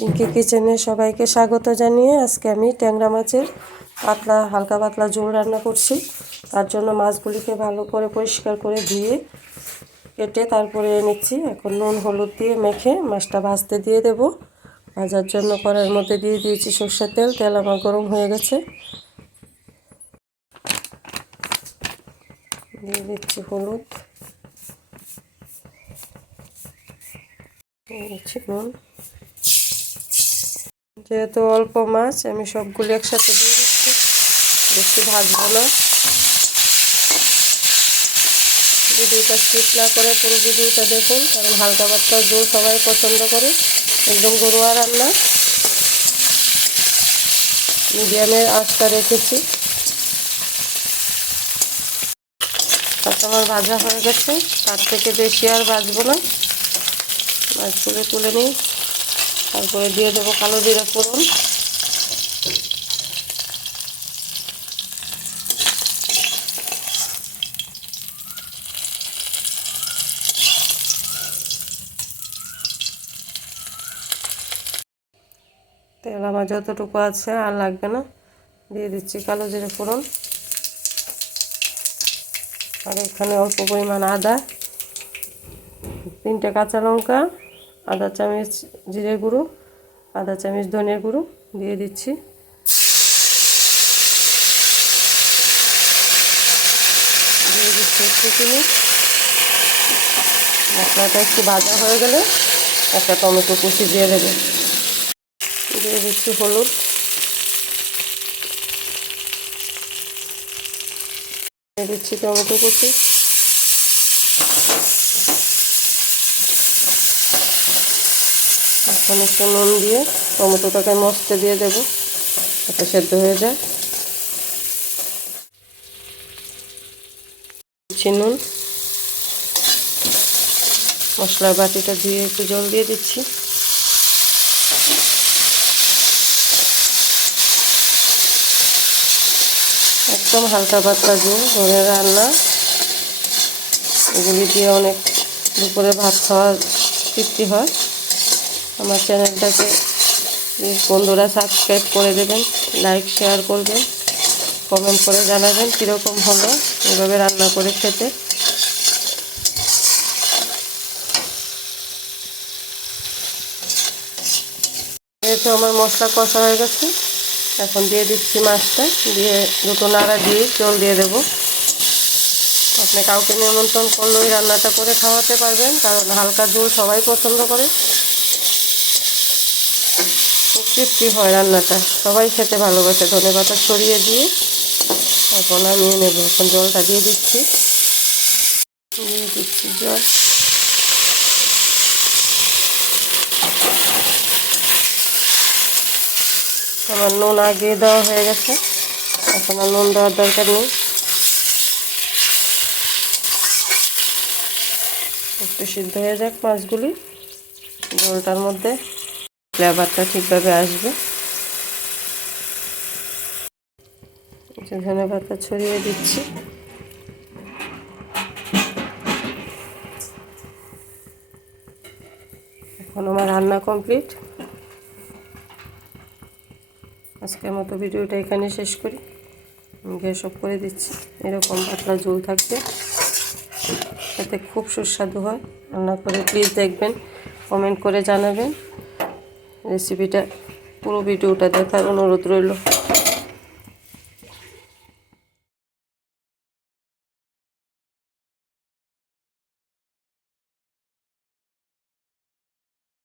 পিঙ্কি কিচেনে সবাইকে স্বাগত জানিয়ে আজকে আমি ট্যাংরা মাছের হালকা পাতলা ঝোল রান্না করছি। তার জন্য মাছগুলিকে ভালো করে পরিষ্কার করে ধুয়ে কেটে তারপরে নিচ্ছি। এখন নুন হলুদ দিয়ে মেখে মাছটা ভাজতে দিয়ে দেব। ভাজার জন্য কড়াইয়ের মধ্যে দিয়ে দিয়েছি সরষের তেল। তেল আমার গরম হয়ে গেছে। দিয়ে দিচ্ছি হলুদ, দিয়ে দিচ্ছি নুন। যেহেতু অল্প মাছ আমি সবগুলো একসাথে দিয়ে দিচ্ছি, বেশি ভাজবো না। ভিডিওটা স্কিপ না করে পুরো ভিডিওটা দেখুন, কারণ হালকা পাতলা ঝোল সবাই পছন্দ করে। একদম ঘরোয়া রান্না, মিডিয়ামের আঁচটা রেখেছি। আমার ভাজা হয়ে গেছে, তার থেকে বেশি আর ভাজবো না। মাছগুলো তুলে নিই, তারপরে দিয়ে দেবো কালো জিরা ফোড়ন। তেল আমার যতটুকু আছে আর লাগবে না। দিয়ে দিচ্ছি কালো জিরা ফোড়ন। আর এখানে অল্প পরিমাণ আদা, 3টে কাঁচা লঙ্কা, আধা চামচ জিরে গুঁড়ো, আধা চামচ ধনের গুঁড়ো দিয়ে দিচ্ছি। দিয়ে দিচ্ছি একটু চিনি। মশলাটা একটু ভাজা হয়ে গেলে একটা টমেটো কুচি দিয়ে দেবো। দিয়ে দিচ্ছি হলুদ, দিয়ে দিচ্ছি টমেটো কুচি। এখন একটু নুন দিয়ে টমেটোটাকে মশতে দিয়ে দেবো, এটা সেদ্ধ হয়ে যায়। দিচ্ছি নুন। মশলার বাটিটা ধুয়ে একটু জল দিয়ে দিচ্ছি। একদম হালকা পাতলা ঝোল, ঘরের রান্না। এগুলি দিয়ে অনেক দুপুরে ভাত খাওয়ার তৃপ্তি হয়। আমার চ্যানেলটাকে বন্ধুরা সাবস্ক্রাইব করে দেবেন, লাইক শেয়ার করবেন, কমেন্ট করে জানাবেন কীরকম হলো এভাবে রান্না করে খেতে। যেহেতু আমার মশলা কষা হয়ে গেছে, এখন দিয়ে দিচ্ছি মাছটা। দিয়ে দুটো নাড়া দিয়ে জল দিয়ে দেবো। আপনি কাউকে নিমন্ত্রণ করলেও এই রান্নাটা করে খাওয়াতে পারবেন, কারণ হালকা ঝোল সবাই পছন্দ করে। খুব তৃপ্তি হয় রান্নাটা, সবাই খেতে ভালোবাসে। ধনেপাতা ছড়িয়ে দিয়ে এখন নামিয়ে নেব। এখন জলটা দিয়ে দিচ্ছি, জল। আমার নুন আগে দেওয়া হয়ে গেছে, এখন আর নুন দেওয়ার দরকার নেই। একটু সিদ্ধ হয়ে যাক মাছগুলি, জলটার মধ্যে ফ্লেভারটা ঠিকভাবে আসবে। ধনেপাতা ছড়িয়ে দিচ্ছি। এখন আমার রান্না কমপ্লিট। আজকের মতো ভিডিওটা এখানে শেষ করি। গ্যাস অফ করে দিচ্ছি। এরকম পাতলা ঝোল থাকবে, এতে খুব সুস্বাদু হয়। রান্না করে প্লিজ দেখবেন, কমেন্ট করে জানাবেন। রেসিপিটা পুরো ভিডিওটা দেখার অনুরোধ রইল।